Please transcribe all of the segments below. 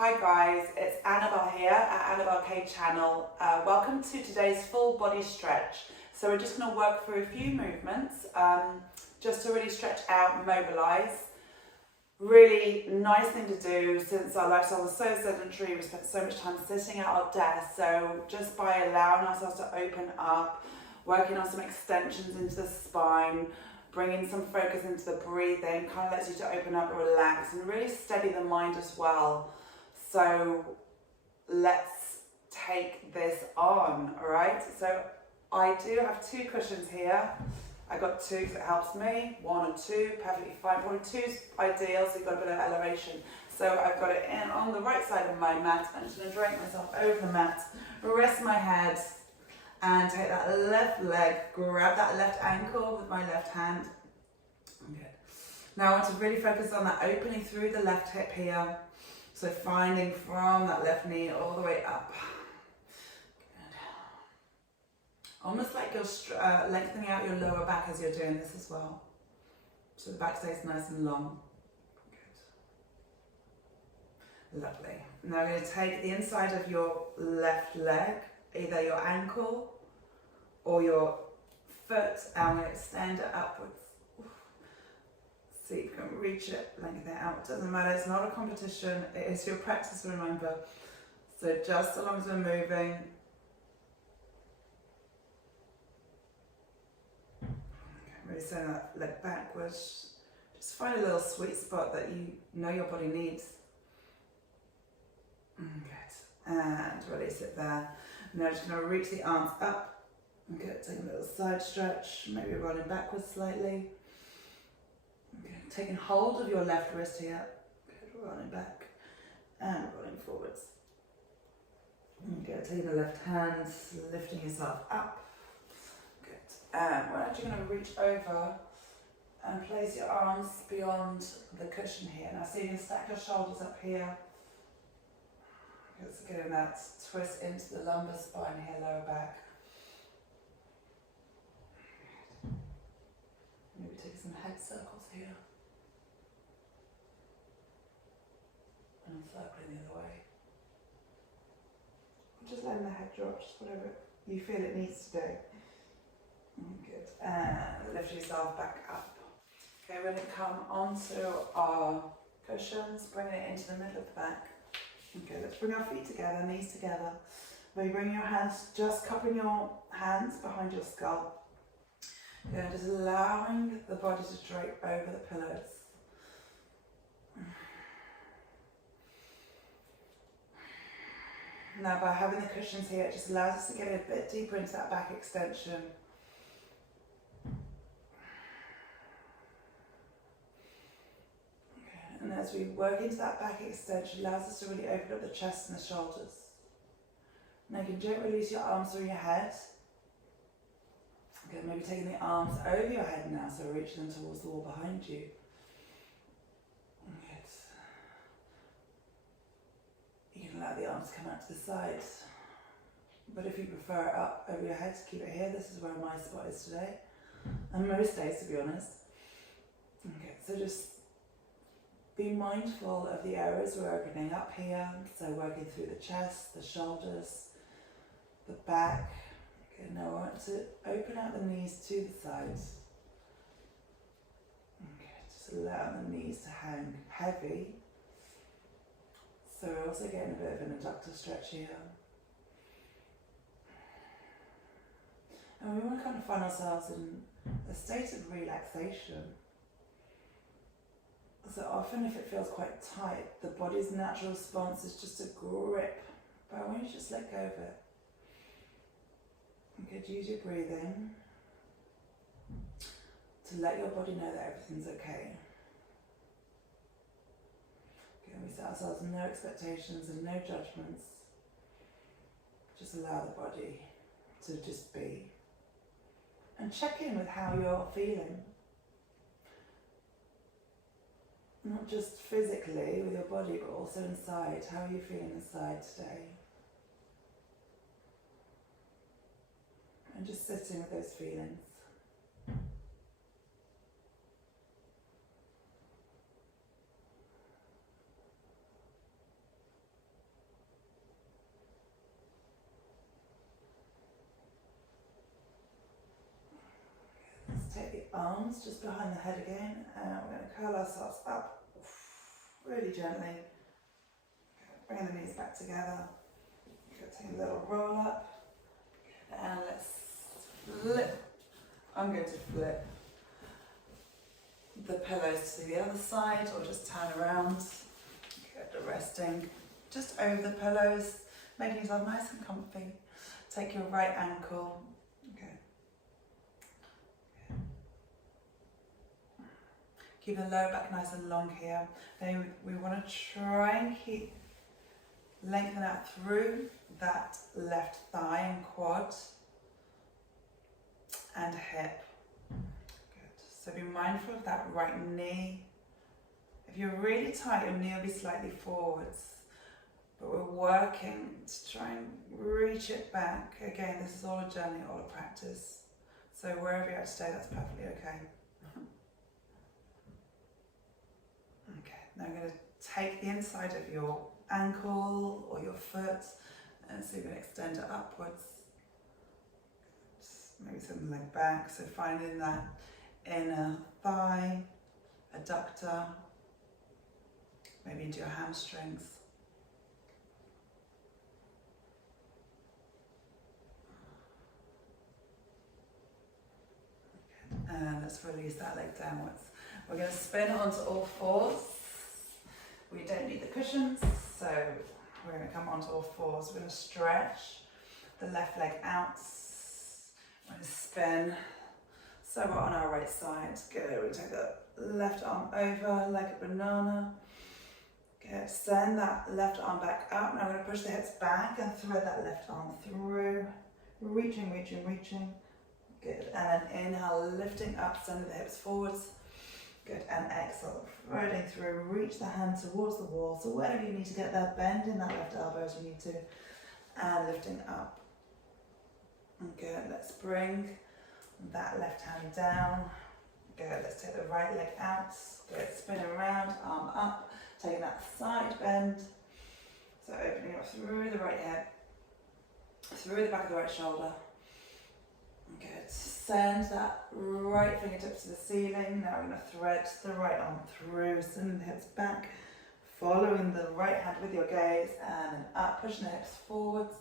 Hi guys, it's Annabelle here at Annabelle K Channel. Welcome to today's full body stretch. So we're just going to work through a few movements just to really stretch out and mobilise. Really nice thing to do since our lifestyle was so sedentary, we spent so much time sitting at our desk. So just by allowing ourselves to open up, working on some extensions into the spine, bringing some focus into the breathing, kind of lets you to open up and relax and really steady the mind as well. So let's take this on, all right? So I do have two cushions here. I got two, so it helps me. One or two, perfectly fine. Probably two's ideal, so you've got a bit of elevation. So I've got it in on the right side of my mat. I'm just going to drape myself over the mat, rest my head, and take that left leg, grab that left ankle with my left hand. Good. Now I want to really focus on that opening through the left hip here. So finding from that left knee all the way up. Good. Almost like you're lengthening out your lower back as you're doing this as well. So the back stays nice and long. Good. Lovely. Now we're going to take the inside of your left leg, either your ankle or your foot, and I'm going to extend it upwards. See if you can reach it, lengthen it out. It doesn't matter, it's not a competition, it is your practice, remember. So just so long as we're moving. Okay, really send that leg backwards. Just find a little sweet spot that you know your body needs. Good. And release it there. Now just going to reach the arms up. Good, take a little side stretch, maybe rolling backwards slightly. Okay, taking hold of your left wrist here, good, rolling back and rolling forwards. Okay, taking the left hand, lifting yourself up. Good. And we're actually going to reach over and place your arms beyond the cushion here. Now, so you can stack your shoulders up here. Just getting that twist into the lumbar spine here, lower back. Maybe take some head circles here. And circling the other way. Just letting the head drop, just whatever you feel it needs to do. Good. And lift yourself back up. Okay, we're going to come onto our cushions, bringing it into the middle of the back. Okay, let's bring our feet together, knees together. Where you bring your hands, just cupping your hands behind your skull. Yeah, just allowing the body to drape over the pillows. Now by having the cushions here, it just allows us to get a bit deeper into that back extension. Okay, and as we work into that back extension, it allows us to really open up the chest and the shoulders. Now you can gently release your arms through your head. Okay, maybe taking the arms over your head now, so reaching them towards the wall behind you. Good. You can allow the arms to come out to the sides. But if you prefer it up over your head, keep it here. This is where my spot is today. And most days, to be honest. Okay, so just be mindful of the areas we're opening up here. So working through the chest, the shoulders, the back. Okay, now I want to open out the knees to the sides. Okay, just allow the knees to hang heavy. So we're also getting a bit of an adductor stretch here. And we want to kind of find ourselves in a state of relaxation. So often if it feels quite tight, the body's natural response is just a grip. But I want you to just let go of it. You could use your breathing to let your body know that everything's okay. Okay, we set ourselves no expectations and no judgments. Just allow the body to just be. And check in with how you're feeling. Not just physically with your body, but also inside. How are you feeling inside today? And just sitting with those feelings. arms just behind the head again, and we're going to curl ourselves up really gently. Bring the knees back together. Take a little roll up, and let's flip. I'm going to flip the pillows to the other side, or just turn around. Good, resting just over the pillows, making yourself nice and comfy. Take your right ankle. Okay. Keep the lower back nice and long here. Then we want to try and lengthen out through that left thigh and quad and hip. Good. So be mindful of that right knee. If you're really tight, your knee will be slightly forwards. But we're working to try and reach it back. Again, this is all a journey, all a practice. So wherever you're at today, that's perfectly okay. Okay, now I'm going to take the inside of your ankle or your foot, and so you're going to extend it upwards. Just maybe send the leg back, so finding that inner thigh, adductor, maybe into your hamstrings. And let's release that leg downwards. We're going to spin onto all fours. We don't need the cushions, so we're going to come onto all fours. We're going to stretch the left leg out. We're going to spin. So we're on our right side. Good. We take the left arm over like a banana. Good. Send that left arm back up. Now we're going to push the hips back and thread that left arm through. Reaching, reaching, reaching. Good. And then inhale, lifting up, sending the hips forwards. Good. And exhale, threading through. Reach the hand towards the wall. So wherever you need to get there, bend in that left elbow as you need to. And lifting up. Good. Let's bring that left hand down. Good. Let's take the right leg out. Good. Spin around, arm up. Taking that side bend. So opening up through the right hip. Through the back of the right shoulder. Good. Send that right fingertips to the ceiling. Now we're going to thread the right arm through, sending the hips back, following the right hand with your gaze, and then up, pushing the hips forwards.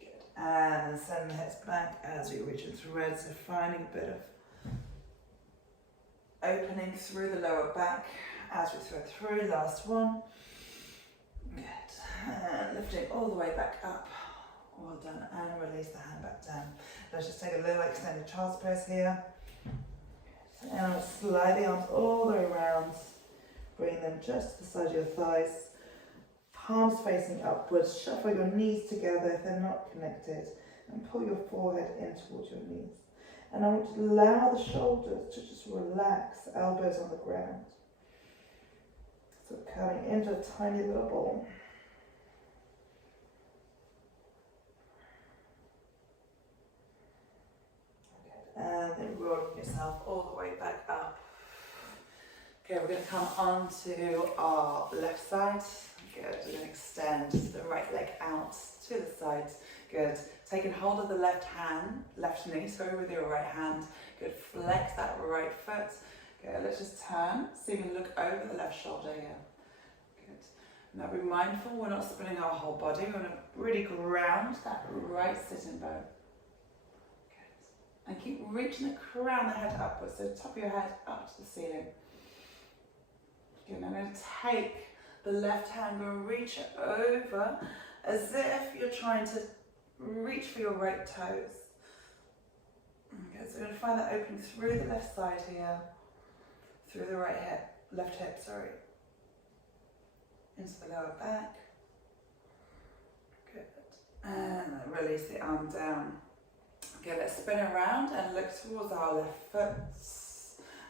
Good. And then sending the hips back as we reach and thread. So finding a bit of opening through the lower back as we thread through. Last one. Good. And lifting all the way back up. Well done, and release the hand back down. Let's just take a little extended child's pose here. And slide the arms all the way around. Bring them just to the side of your thighs. Palms facing upwards. Shuffle your knees together if they're not connected. And pull your forehead in towards your knees. And I want you to allow the shoulders to just relax, elbows on the ground. So coming into a tiny little ball. And then rolling yourself all the way back up. Okay, we're going to come onto our left side. Good. We're going to extend the right leg out to the sides. Good. Taking hold of the left knee, with your right hand. Good. Flex that right foot. Good. Let's just turn so you can look over the left shoulder here. Good. Now be mindful we're not spinning our whole body. We're going to really ground that right sitting bone. And keep reaching the crown of the head upwards, so top of your head up to the ceiling. Good, I'm going to take the left hand and reach it over as if you're trying to reach for your right toes. Okay, so we're going to find that opening through the left side here, through the left hip, into the lower back. Good. And release the arm down. Okay, let's spin around and look towards our left foot.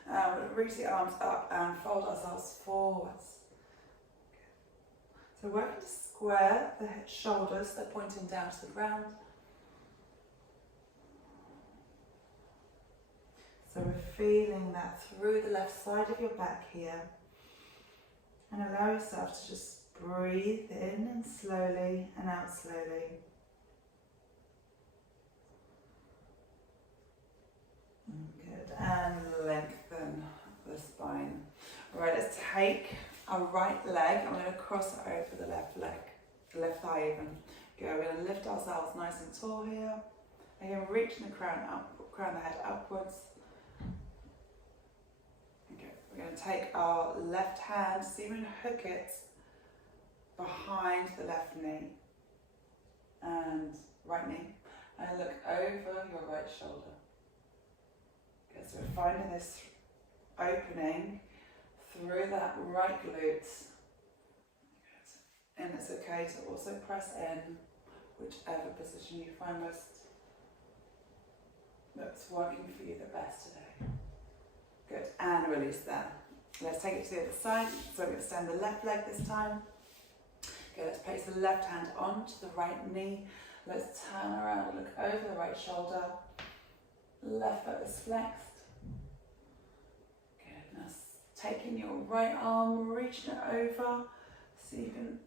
We'll reach the arms up and fold ourselves forwards. Okay. So working to square the shoulders, they're pointing down to the ground. So we're feeling that through the left side of your back here. And allow yourself to just breathe in and slowly and out slowly. Good. and lengthen the spine. Right, let's take our right leg. I'm going to cross it over the left leg, the left thigh even. Go, we're going to lift ourselves nice and tall here. Again, reaching the crown up, crown the head upwards. Okay, we're going to take our left hand, see if we can hook it behind the left knee and right knee, and look over your right shoulder. Okay, so we're finding this opening through that right glute, and it's okay to also press in whichever position you find that's working for you the best today. Good, and release that. Let's take it to the other side. So we're going to extend the left leg this time. Okay, let's place the left hand onto the right knee. Let's turn around, look over the right shoulder. Left foot is flexed. Good, now taking your right arm, reaching it over so you can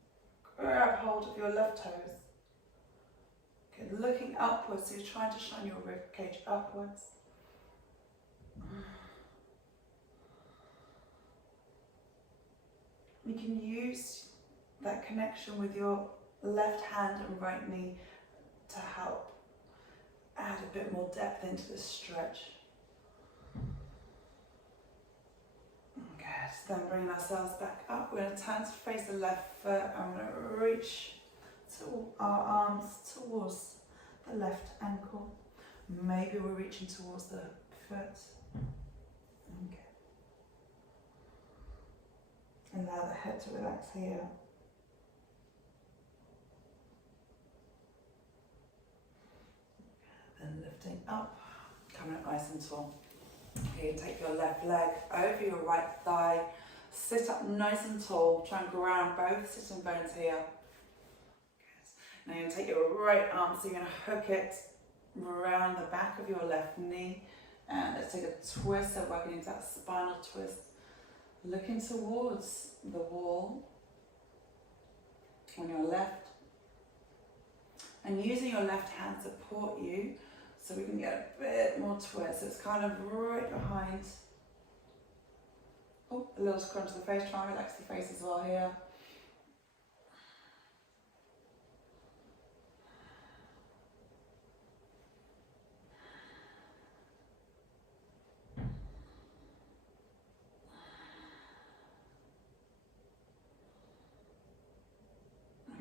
grab hold of your left toes. Good, looking upwards, so you're trying to shine your rib cage upwards. You can use that connection with your left hand and right knee to help add a bit more depth into this stretch. Good, then bringing ourselves back up, we're going to turn to face the left foot and we're going to reach our arms towards the left ankle. Maybe we're reaching towards the foot. Okay. Allow the head to relax here. Then lifting up, coming up nice and tall. Okay, take your left leg over your right thigh, sit up nice and tall, try and ground both sitting bones here. Good. Now you're going to take your right arm, so you're going to hook it around the back of your left knee, and let's take a twist, so working into that spinal twist, looking towards the wall on your left, and using your left hand to support you so we can get a bit more twist. So it's kind of right behind. Oh, a little scrunch of the face, try and relax the face as well here.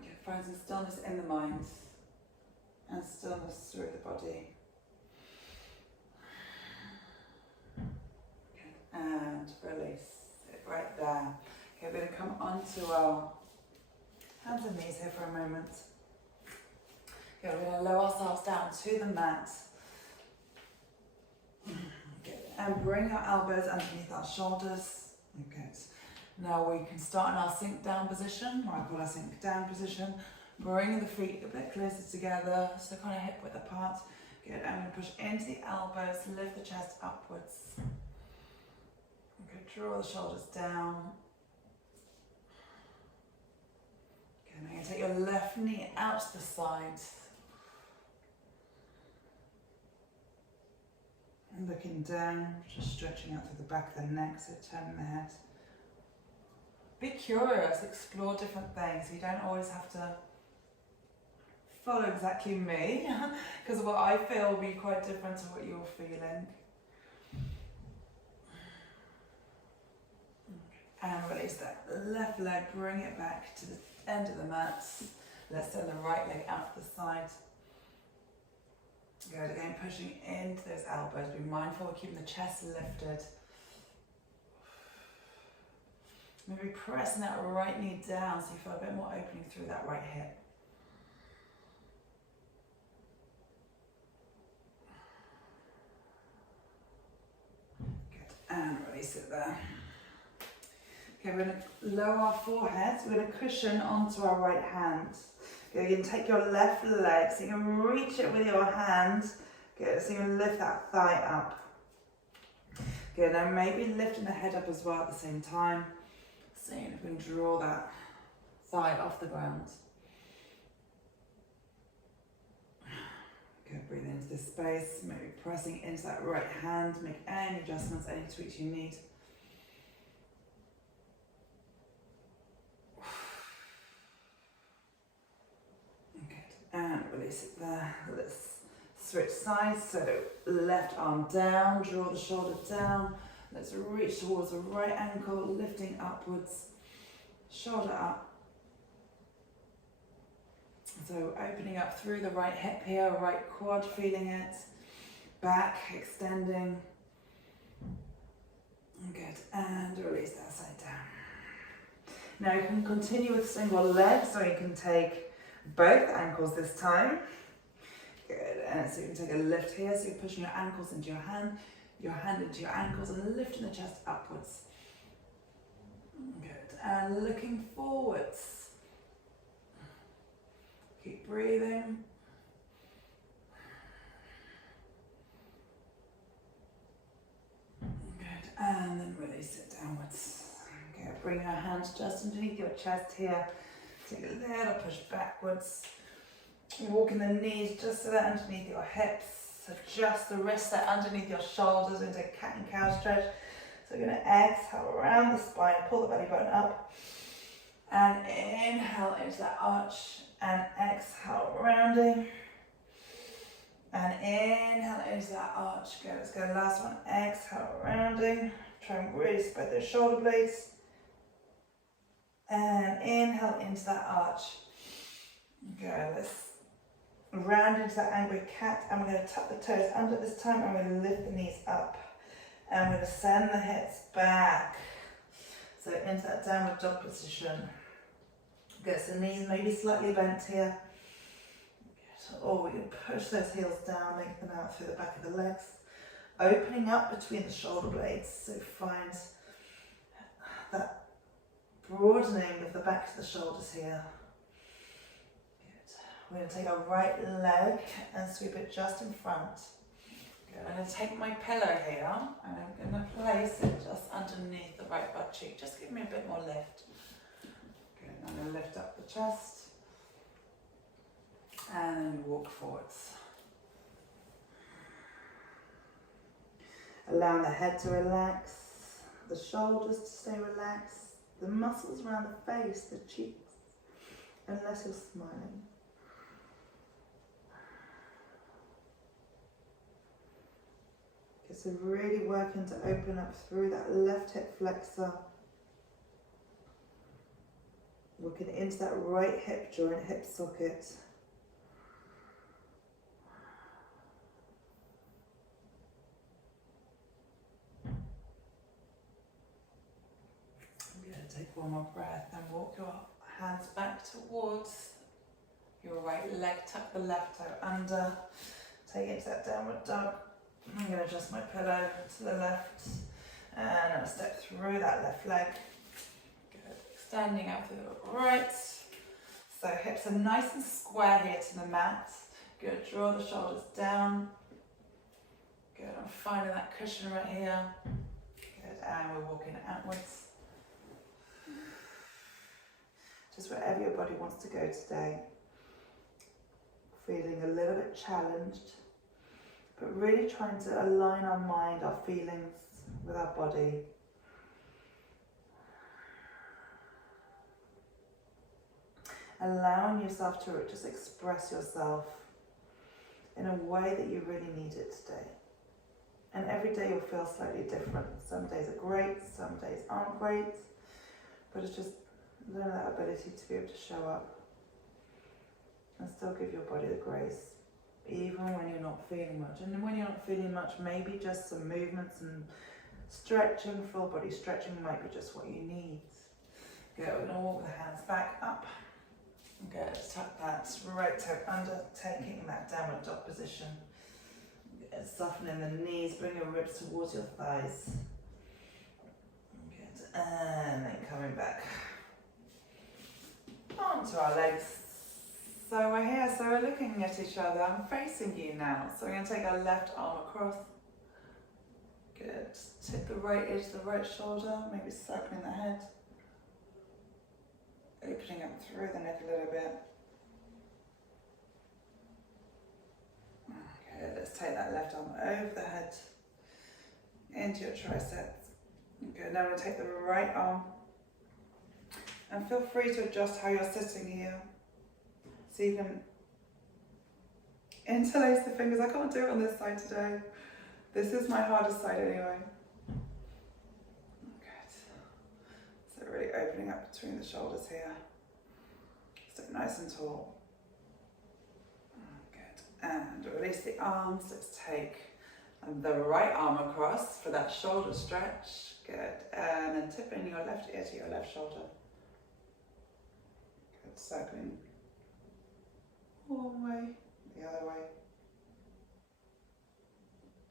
Okay, find some stillness in the mind and stillness through the body. And release it right there. Okay, we're going to come onto our hands and knees here for a moment. Okay, we're going to lower ourselves down to the mat. Okay, and bring our elbows underneath our shoulders. Okay. Now we can start in our sink down position, or I call our sink down position. Bring the feet a bit closer together, so kind of hip width apart. Good, I'm going to push into the elbows, lift the chest upwards. Draw the shoulders down. Okay, now you're going to take your left knee out to the side. And looking down, just stretching out through the back of the neck, so turning the head. Be curious, explore different things. You don't always have to follow exactly me, because what I feel will be quite different to what you're feeling. And release that left leg, bring it back to the end of the mat. Let's send the right leg out to the side. Good, again, pushing into those elbows. Be mindful of keeping the chest lifted. Maybe pressing that right knee down so you feel a bit more opening through that right hip. Good, and release it there. Okay, we're going to lower our foreheads. We're going to cushion onto our right hand. Okay, you can take your left leg, so you can reach it with your hand. Good, so you can lift that thigh up. Good, now maybe lifting the head up as well at the same time. Seeing if we can draw that thigh off the ground. Good, breathe into this space, maybe pressing into that right hand, make any adjustments, any tweaks you need. Good, and release it there. Let's switch sides, so left arm down, draw the shoulder down. Let's reach towards the right ankle, lifting upwards, shoulder up. So opening up through the right hip here, right quad, feeling it. Back, extending. Good, and release that side down. Now you can continue with single legs, so you can take both ankles this time. Good, and so you can take a lift here, so you're pushing your ankles into your hand into your ankles, and lifting the chest upwards. Good, and looking forwards. Keep breathing. Good, and then release it downwards. Okay, bring your hands just underneath your chest here. Take a little push backwards. Walking the knees just so they're underneath your hips. Adjust the wrists that underneath your shoulders into a cat and cow stretch. So we're going to exhale around the spine, pull the belly button up. And inhale into that arch. And exhale, rounding. And inhale into that arch. Good, let's go last one. Exhale, rounding. Try and really spread those shoulder blades. And inhale into that arch. Good, let's round into that angry cat. And we're going to tuck the toes under this time. And we're going to lift the knees up. And we're going to send the hips back. So into that downward dog position. Good, so knees maybe slightly bent here. Or we can push those heels down, lengthen out through the back of the legs. Opening up between the shoulder blades, so find that broadening of the back of the shoulders here. Good. We're going to take our right leg and sweep it just in front. Good. I'm going to take my pillow here and I'm going to place it just underneath the right butt cheek. Just give me a bit more lift. I'm going to lift up the chest and walk forwards. Allowing the head to relax, the shoulders to stay relaxed, the muscles around the face, the cheeks, unless you're smiling. Okay, so really working to open up through that left hip flexor. Looking into that right hip joint, hip socket. I'm going to take one more breath and walk your hands back towards your right leg. Tuck the left toe under. Take it to that downward dog. I'm going to adjust my pillow to the left. And I'll step through that left leg. Standing out through the right. So hips are nice and square here to the mat. Good, draw the shoulders down. Good, I'm finding that cushion right here. Good, and we're walking outwards. Just wherever your body wants to go today. Feeling a little bit challenged, but really trying to align our mind, our feelings with our body. Allowing yourself to just express yourself in a way that you really need it today. And every day you'll feel slightly different. Some days are great, some days aren't great, but it's just learn that ability to be able to show up and still give your body the grace, even when you're not feeling much. And when you're not feeling much, maybe just some movements and stretching, full body stretching might be just what you need. Good, we're going to walk the hands back up. Good, tuck that right toe under, taking that downward dog position. Good, softening the knees, bring your ribs towards your thighs. Good, and then coming back onto our legs. So we're here, so we're looking at each other. I'm facing you now. So we're going to take our left arm across. Good, tip the right edge of the right shoulder, maybe circling the head. Opening up through the neck a little bit. let's take that left arm over the head, into your triceps. Good, now we're going to take the right arm, and feel free to adjust how you're sitting here. So you can interlace the fingers. I can't do it on this side today. This is my hardest side anyway. Good. So really opening up between the shoulders here. Sit nice and tall. Good. And release the arms. Let's take the right arm across for that shoulder stretch. Good. And then tipping your left ear to your left shoulder. Good. Circling one way, the other way.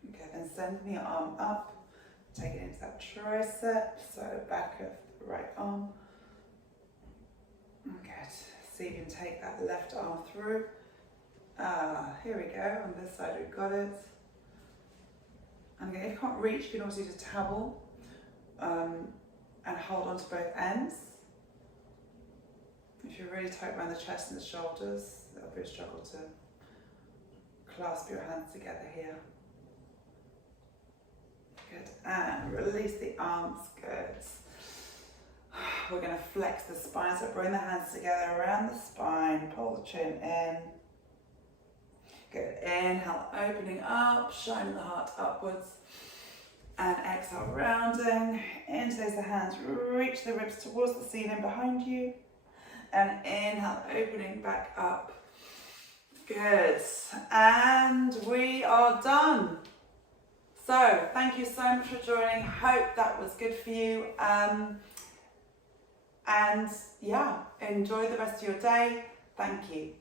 Okay, then sending your arm up, take it into that tricep, so back of the right arm. Good. So you can take that left arm through. Here we go, on this side we've got it. And again, if you can't reach, you can also use a towel and hold on to both ends. If you're really tight around the chest and the shoulders, that'll be a struggle to clasp your hands together here. Good, and release the arms, good. We're going to flex the spine, so bring the hands together around the spine, pull the chin in. Good, inhale, opening up, shining the heart upwards. And exhale, rounding, interlace the hands, reach the ribs towards the ceiling behind you. And inhale, opening back up. Good. And we are done. So, thank you so much for joining. Hope that was good for you. And yeah, enjoy the rest of your day. Thank you.